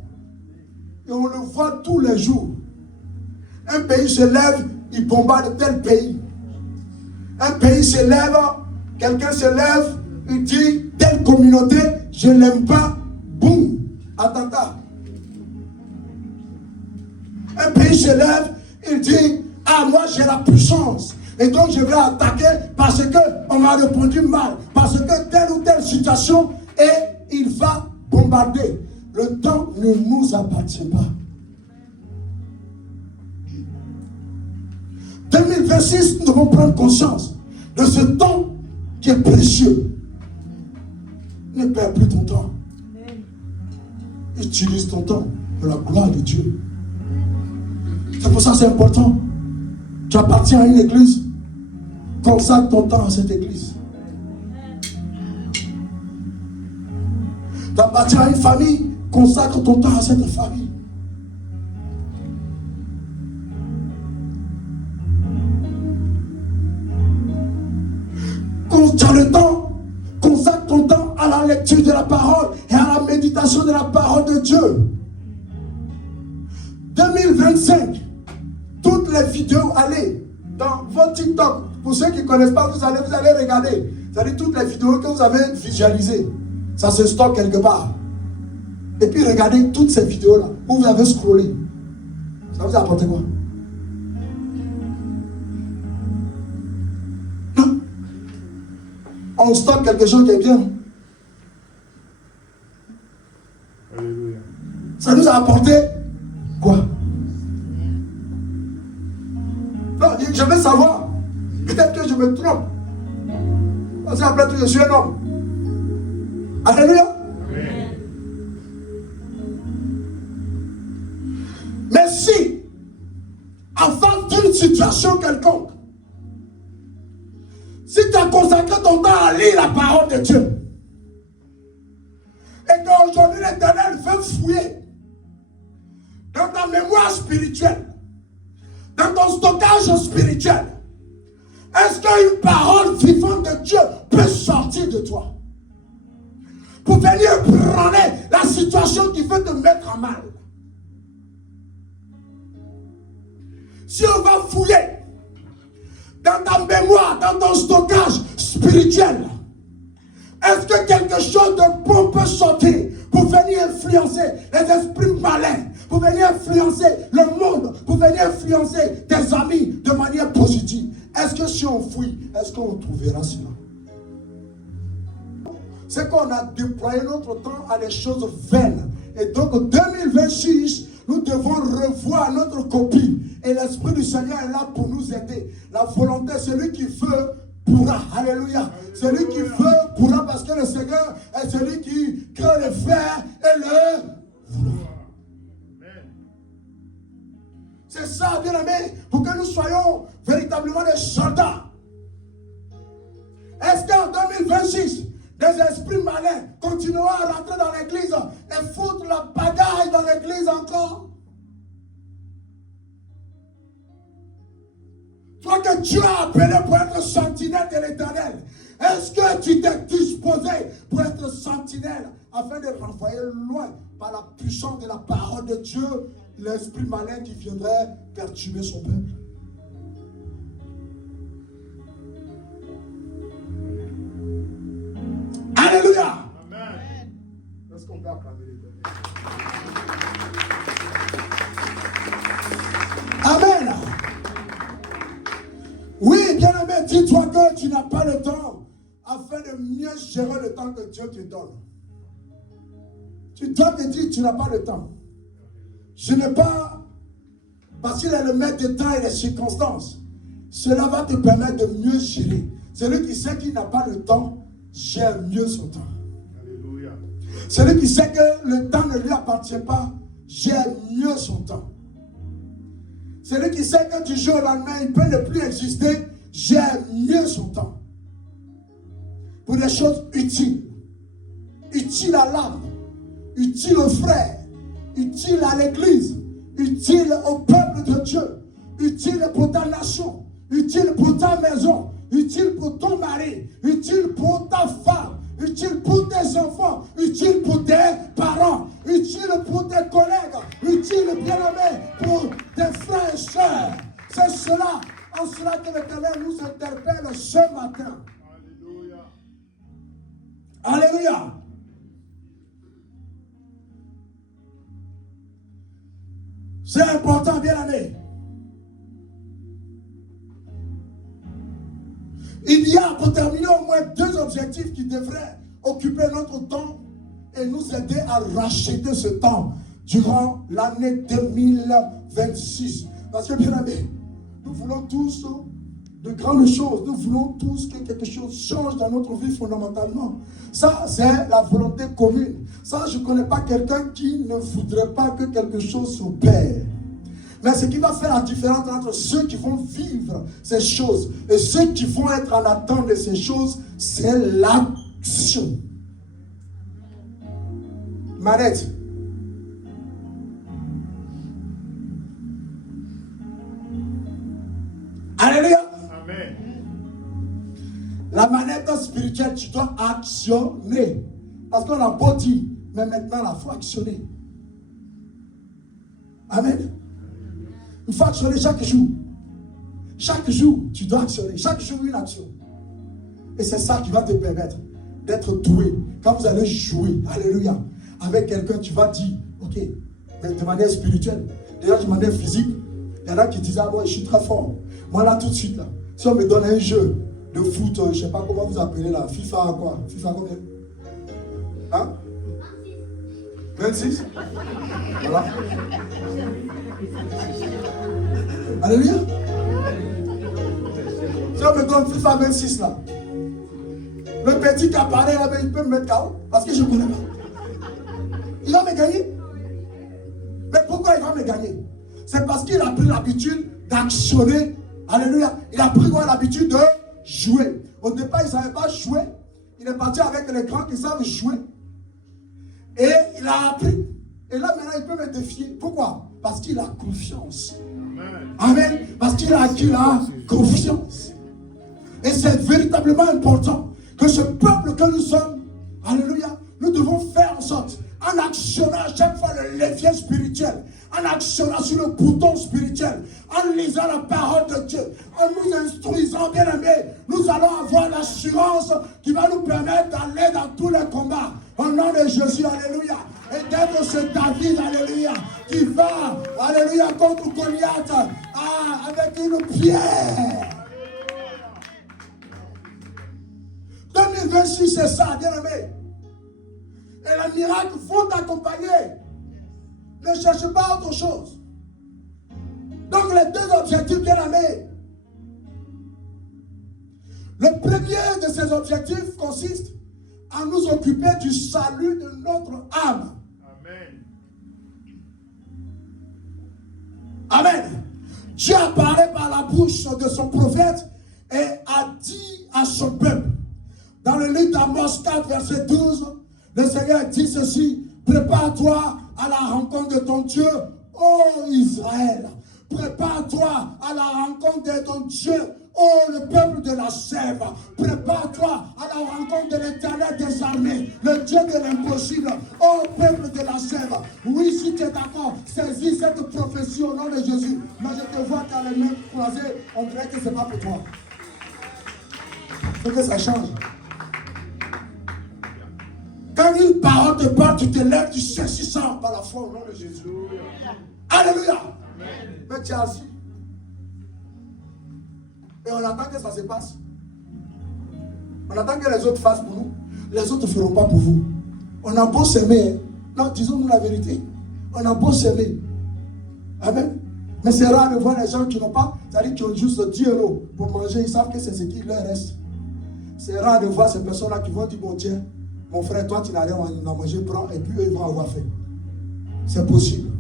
Et on le voit tous les jours. Un pays se lève, il bombarde tel pays. Un pays se lève, quelqu'un se lève, il dit, telle communauté, je ne l'aime pas, boum, attentat. Un pays se lève, il dit, ah moi j'ai la puissance, Et donc je vais attaquer parce qu'on m'a répondu mal, parce que telle ou telle situation, et il va bombarder. Le temps ne nous appartient pas. 2026, nous devons prendre conscience de ce temps qui est précieux. Ne perds plus ton temps. Utilise ton temps pour la gloire de Dieu. C'est pour ça que c'est important. Tu appartiens à une église. Consacre ton temps à cette église. Tu appartiens à une famille. Consacre ton temps à cette famille. Quand tu as le temps, consacre ton temps à la lecture de la parole et à la méditation de la parole de Dieu. 2025, toutes les vidéos, allez dans votre TikTok. Pour ceux qui ne connaissent pas, vous allez regarder. C'est-à-dire toutes les vidéos que vous avez visualisées. Ça se stocke quelque part. Et puis regardez toutes ces vidéos-là où vous avez scrollé. Ça vous a apporté quoi? Non. On stocke quelque chose qui est bien. Alléluia. Ça nous a apporté quoi? Non, je veux savoir. Peut-être que je me trompe. Parce qu'après tout, je suis un homme. Alléluia. Amen. Mais si, en face d'une situation quelconque, si tu as consacré ton temps à lire la parole de Dieu, et qu'aujourd'hui l'Éternel veut fouiller dans ta mémoire spirituelle, dans ton stockage spirituel, est-ce qu'une parole vivante de Dieu peut sortir de toi pour venir prendre la situation qui veut te mettre en mal? Si on va fouiller dans ta mémoire, dans ton stockage spirituel, est-ce que quelque chose de bon peut sortir pour venir influencer les esprits malins, pour venir influencer le monde, pour venir influencer tes amis de manière positive? Est-ce que si on fouille, est-ce qu'on trouvera cela? C'est qu'on a déployé notre temps à des choses vaines. Et donc, en 2026, nous devons revoir notre copie. Et l'Esprit du Seigneur est là pour nous aider. La volonté, celui qui veut pourra. Alléluia. Celui qui veut pourra, parce que le Seigneur est celui qui crée le fer et le vouloir. C'est ça, bien aimé, pour que nous soyons véritablement des soldats. Est-ce qu'en 2026, des esprits malins continueront à rentrer dans l'église et foutre la bagaille dans l'église encore? Toi que Dieu a appelé pour être sentinelle de l'Éternel, est-ce que tu t'es disposé pour être sentinelle afin de renvoyer loin par la puissance de la parole de Dieu l'esprit malin qui viendrait perturber son peuple? Alléluia. Amen. Est-ce qu'on peut acclamer l'Éternel? Amen. Oui, bien-aimé, dis-toi que tu n'as pas le temps afin de mieux gérer le temps que Dieu te donne. Tu dois te dire, tu n'as pas le temps. Je n'ai pas, parce qu'il est le maître des temps et des circonstances. Cela va te permettre de mieux gérer. Celui qui sait qu'il n'a pas le temps, gère mieux son temps. Alléluia. Celui qui sait que le temps ne lui appartient pas, gère mieux son temps. Celui qui sait que du jour au lendemain, il peut ne plus exister, gère mieux son temps. Pour des choses utiles. Utiles à l'âme, utiles aux frères, utiles à l'église, utiles au peuple de Dieu, utiles pour ta nation, utiles pour ta maison, utiles pour ton mari, utiles pour ta femme, utile pour tes enfants, utile pour tes parents, utile pour tes collègues, utile, bien-aimé, pour tes frères et sœurs. C'est cela, en cela que l'Éternel nous interpelle ce matin. Alléluia. Alléluia. C'est important, bien-aimé. a pour terminer au moins 2 objectifs qui devraient occuper notre temps et nous aider à racheter ce temps durant l'année 2026. Parce que bien aimé, nous voulons tous de grandes choses. Nous voulons tous que quelque chose change dans notre vie fondamentalement. Ça, c'est la volonté commune. Ça, je ne connais pas quelqu'un qui ne voudrait pas que quelque chose s'opère. Mais ce qui va faire la différence entre ceux qui vont vivre ces choses et ceux qui vont être en attente de ces choses, c'est l'action. Manette. Alléluia. Amen. La manette spirituelle, tu dois actionner. Parce qu'on a beau dire, mais maintenant, il faut actionner. Amen. Il faut actionner chaque jour. Chaque jour, tu dois actionner. Chaque jour, une action. Et c'est ça qui va te permettre d'être doué. Quand vous allez jouer, alléluia, avec quelqu'un, tu vas dire, ok, mais de manière spirituelle, déjà de manière physique, il y en a qui disent, ah bon, je suis très fort. Moi là, tout de suite, là, si on me donne un jeu de foot, je ne sais pas comment vous appelez là, FIFA quoi? FIFA combien? Hein? 26? Voilà. Alléluia. Si on me donne FIFA 26 là, le petit qui apparaît là, il peut me mettre KO parce que je ne connais pas. Il va me gagner. Mais pourquoi il va me gagner? C'est parce qu'il a pris l'habitude d'actionner. Alléluia. Il a pris l'habitude de jouer. Au départ, il ne savait pas jouer. Il est parti avec les grands qui savent jouer. Et il a appris. Et là, maintenant, il peut me défier. Pourquoi? Parce qu'il a confiance. Amen. Parce qu'il a acquis la confiance. Et c'est véritablement important que ce peuple que nous sommes, alléluia, nous devons faire en sorte, en actionnant à chaque fois le levier spirituel, en actionnant sur le bouton spirituel, en lisant la parole de Dieu, en nous instruisant, bien aimés, nous allons avoir l'assurance qui va nous permettre d'aller dans tous les combats. Au nom de Jésus, alléluia. Et d'être ce David, alléluia, qui va, alléluia, contre Goliath, avec une pierre. 2026, c'est ça, bien aimé. Et les miracles vont t'accompagner. Ne cherche pas autre chose. Donc les 2 objectifs, bien aimés. Le premier de ces objectifs consiste à nous occuper du salut de notre âme. Amen. Amen. Dieu a parlé par la bouche de son prophète et a dit à son peuple, dans le livre d'Amos 4, verset 12, le Seigneur dit ceci: prépare-toi à la rencontre de ton Dieu, ô Israël. Prépare-toi à la rencontre de ton Dieu, ô le peuple de la sève. Prépare-toi à la rencontre de l'Éternel des armées, le Dieu de l'impossible, ô peuple de la sève. Oui, si tu es d'accord, saisis cette prophétie au nom de Jésus. Mais je te vois dans les mains croisées, on dirait que ce n'est pas pour toi. Il faut que ça change. Quand une parole te parle, tu te lèves, tu saisis ça par la foi au nom de Jésus. Alléluia. Mais tu es assis. Et on attend que ça se passe. On attend que les autres fassent pour nous. Les autres ne feront pas pour vous. On a beau s'aimer. Non, disons-nous la vérité. On a beau s'aimer. Amen. Mais c'est rare de voir les gens qui n'ont pas, c'est-à-dire qui ont juste 10 € pour manger. Ils savent que c'est ce qui leur reste. C'est rare de voir ces personnes-là qui vont dire, bon tiens, mon frère, toi tu n'as rien à manger, prends, et puis eux ils vont avoir faim. C'est possible.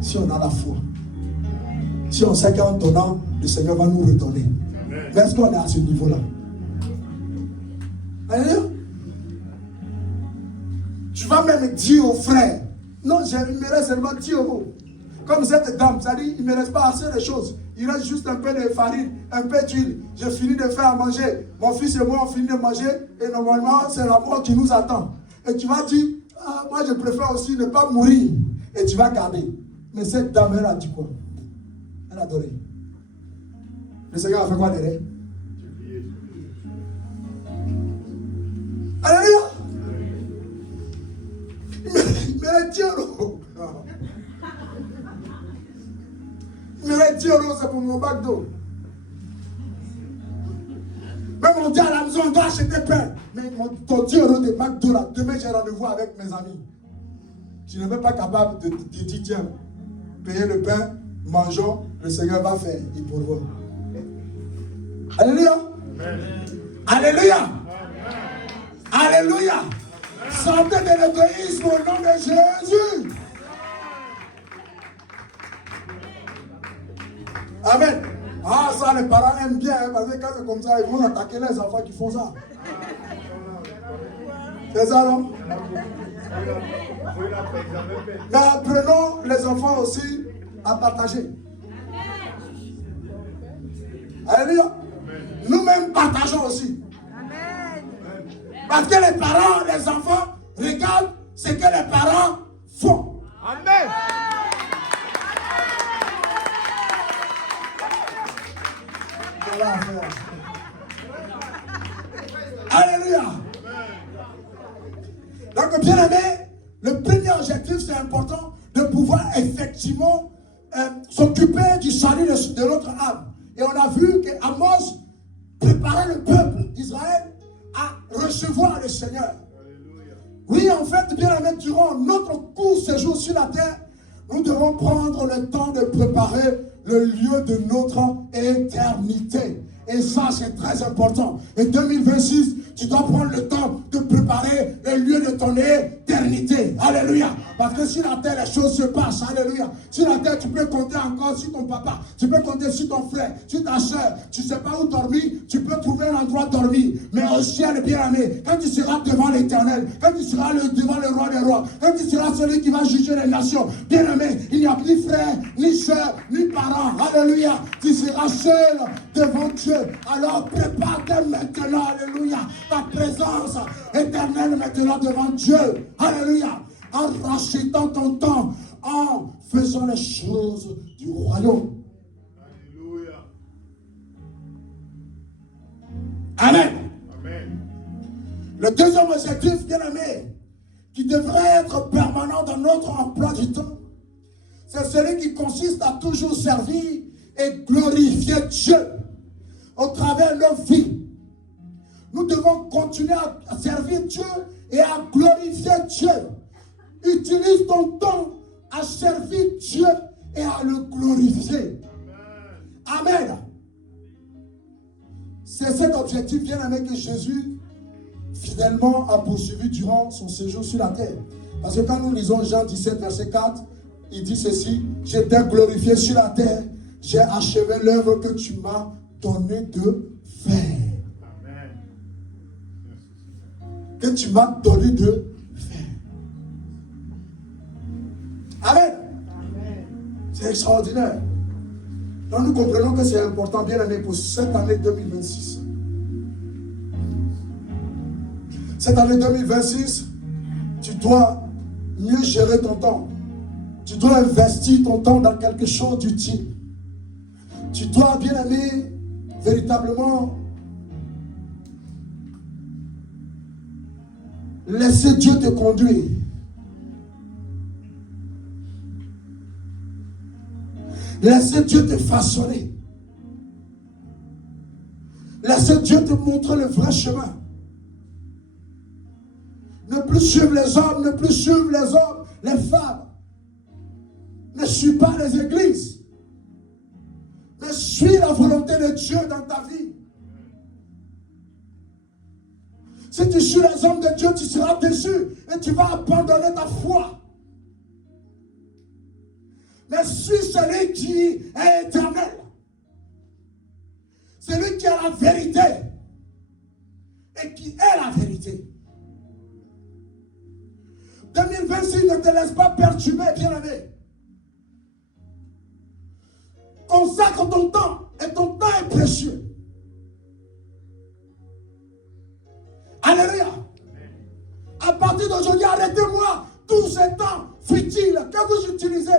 Si on a la foi. Si on sait qu'en donnant, le Seigneur va nous redonner. Mais est-ce qu'on est à ce niveau-là? Alléluia. Tu vas même dire aux frères, non, il me reste seulement 10 €. Comme cette dame, c'est-à-dire, il ne me reste pas assez de choses. Il reste juste un peu de farine, un peu d'huile. Je finis de faire à manger. Mon fils et moi, on finit de manger. Et normalement, c'est la mort qui nous attend. Et tu vas dire, ah, moi, je préfère aussi ne pas mourir. Et tu vas garder. Mais cette dame, elle a dit quoi? Elle a donné. Le Seigneur a fait quoi derrière? Alléluia. Il me reste 10 €. Il me reste 10 €, c'est pour mon bac d'eau. dit à la maison, on doit acheter pain. Mais ton Dieu de McDo là, demain j'ai rendez-vous avec mes amis. Tu n'es même pas capable de dire, tiens, payer le pain, mangeons, le Seigneur va faire, il pourvoit. Alléluia. Alléluia. Alléluia. Sortez de l'égoïsme au nom de Jésus. Amen. Ah, ça, les parents aiment bien, hein, parce que quand c'est comme ça, ils vont attaquer les enfants qui font ça. C'est ça, non? Mais apprenons les enfants aussi à partager. Alléluia. Nous-mêmes partageons aussi. Parce que les parents, les enfants regardent ce que les parents font. Amen. Voilà, alléluia. Donc, bien aimé, le premier objectif, c'est important de pouvoir effectivement s'occuper du salut de notre âme. Et on a vu qu'Amos préparait le peuple d'Israël à recevoir le Seigneur. Oui, en fait, bien aimé, durant notre court séjour sur la terre, nous devons prendre le temps de préparer le lieu de notre éternité. Et ça, c'est très important. Et 2026, tu dois prendre le temps de préparer le lieu de ton éternité. Alléluia. Parce que sur la terre, les choses se passent. Alléluia. Sur la terre, tu peux compter encore sur ton papa. Tu peux compter sur ton frère, sur ta soeur. Tu ne sais pas où dormir. Tu peux trouver un endroit dormir. Mais au ciel, bien aimé, quand tu seras devant l'Éternel, quand tu seras devant le roi des rois, quand tu seras celui qui va juger les nations, bien aimé, il n'y a ni frère, ni soeur, ni parents. Alléluia. Tu seras seul devant Dieu. Alors prépare-toi maintenant. Alléluia. Ta présence éternelle maintenant devant Dieu. Alléluia. En rachetant ton temps, en faisant les choses du royaume. Alléluia. Amen. Amen. Le deuxième objectif, bien aimé, qui devrait être permanent dans notre emploi du temps, c'est celui qui consiste à toujours servir et glorifier Dieu au travers de nos vies. Nous devons continuer à servir Dieu et à glorifier Dieu. Utilise ton temps à servir Dieu et à le glorifier. Amen. C'est cet objectif bien aimé que Jésus fidèlement a poursuivi durant son séjour sur la terre. Parce que quand nous lisons Jean 17, verset 4, il dit ceci: j'étais glorifié sur la terre, j'ai achevé l'œuvre que tu m'as donné de faire. Amen. Que tu m'as donné de faire. Amen. Amen. C'est extraordinaire. Donc nous comprenons que c'est important, bien aimé, pour cette année 2026. Cette année 2026, tu dois mieux gérer ton temps. Tu dois investir ton temps dans quelque chose d'utile. Tu dois, bien aimé, véritablement laisser Dieu te conduire. Laissez Dieu te façonner. Laissez Dieu te montrer le vrai chemin. Ne plus suivre les hommes, ne plus suivre les hommes, les femmes. Ne suis pas les églises. Mais suis la volonté de Dieu dans ta vie. Si tu suis les hommes de Dieu, tu seras déçu et tu vas abandonner ta foi. Mais suis celui qui est éternel. Celui qui a la vérité. Et qui est la vérité. 2026, ne te laisse pas perturber, bien-aimé. Consacre ton temps. Et ton temps est précieux. Alléluia. À partir d'aujourd'hui, arrêtez-moi tous ces temps futiles que vous utilisez.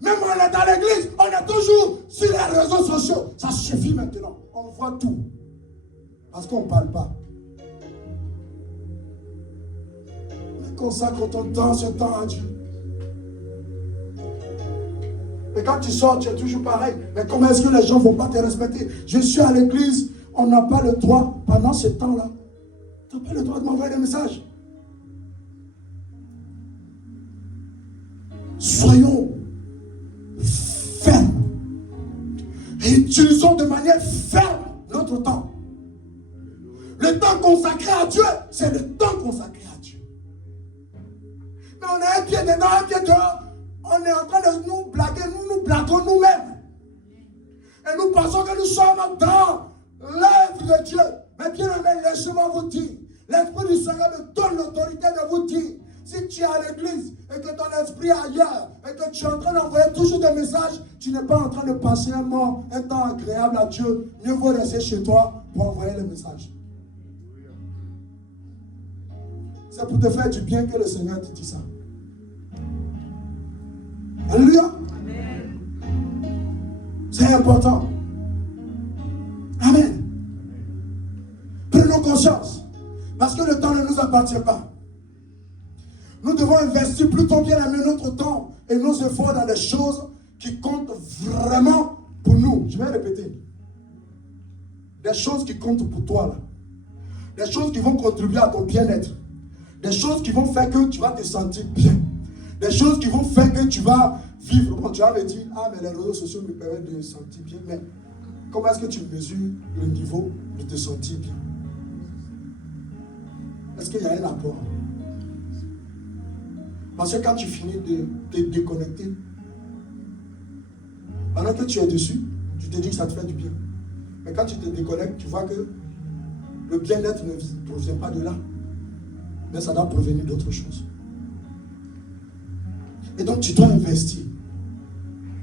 Même on est dans l'église, on est toujours sur les réseaux sociaux. Ça suffit maintenant. On voit tout. Parce qu'on ne parle pas. Mais consacre ton temps, ce temps à Dieu. Et quand tu sors, tu es toujours pareil. Mais comment est-ce que les gens ne vont pas te respecter? Je suis à l'église, on n'a pas le droit, pendant ce temps-là, tu n'as pas le droit de m'envoyer des messages. Soyons fermes. Et utilisons de manière ferme notre temps. Le temps consacré à Dieu, c'est le temps consacré à Dieu. Mais on a un pied dedans, un pied dehors. On est en train de nous blaguer, nous blaguons nous-mêmes. Et nous pensons que nous sommes dans l'œuvre de Dieu. Mais bien aimé, laissez-moi vous dire, l'Esprit du Seigneur me donne l'autorité de vous dire, si tu es à l'église et que ton esprit est ailleurs et que tu es en train d'envoyer toujours des messages, tu n'es pas en train de passer un temps agréable à Dieu. Mieux vaut rester chez toi pour envoyer les messages. C'est pour te faire du bien que le Seigneur te dit ça. Alléluia. C'est important. Amen. Prenons conscience. Parce que le temps ne nous appartient pas. Nous devons investir plutôt bien aimer notre temps et nos efforts dans les choses qui comptent vraiment pour nous. Je vais répéter. Des choses qui comptent pour toi là. Des choses qui vont contribuer à ton bien-être. Des choses qui vont faire que tu vas te sentir bien. Des choses qui vont faire que tu vas vivre. Bon, tu vas me dire, ah mais les réseaux sociaux me permettent de me sentir bien. Mais comment est-ce que tu mesures le niveau de te sentir bien? Est-ce qu'il y a un rapport? Parce que quand tu finis de te déconnecter, pendant que tu es dessus, tu te dis que ça te fait du bien. Mais quand tu te déconnectes, tu vois que le bien-être ne provient pas de là. Mais ça doit provenir d'autre chose. Et donc tu dois investir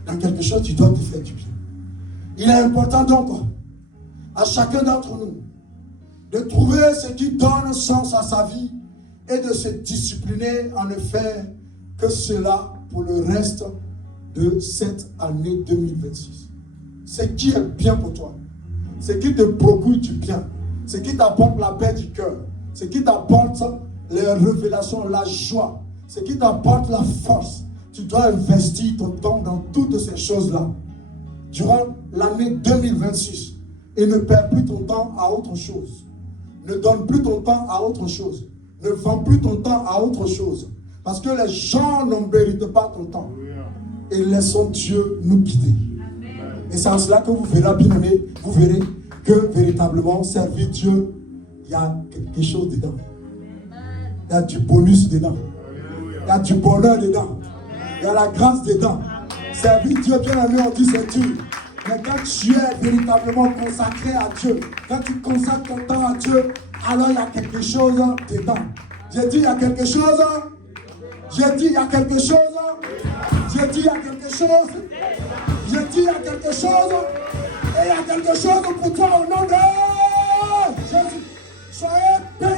dans quelque chose qui doit te faire du bien. Il est important donc à chacun d'entre nous de trouver ce qui donne sens à sa vie et de se discipliner à ne faire que cela pour le reste de cette année 2026. Ce qui est bien pour toi, ce qui te procure du bien, ce qui t'apporte la paix du cœur, ce qui t'apporte les révélations, la joie, ce qui t'apporte la force. Tu dois investir ton temps dans toutes ces choses-là durant l'année 2026 et ne perds plus ton temps à autre chose. Ne donne plus ton temps à autre chose. Ne vends plus ton temps à autre chose. Parce que les gens ne méritent pas ton temps. Et laissons Dieu nous guider. Et c'est en cela que vous verrez, bien aimé, vous verrez que véritablement servir Dieu, il y a quelque chose dedans. Il y a du bonus dedans. Il y a du bonheur dedans. Il y a la grâce dedans. Servir Dieu, bien aimé, on dit c'est dur. Mais quand tu es véritablement consacré à Dieu, quand tu consacres ton temps à Dieu, alors il y a quelque chose dedans. J'ai dit il y a quelque chose. J'ai dit il y a quelque chose. J'ai dit il y a quelque chose. J'ai dit il y a quelque chose. Et il y a quelque chose pour toi au nom de Jésus. Soyez bénis.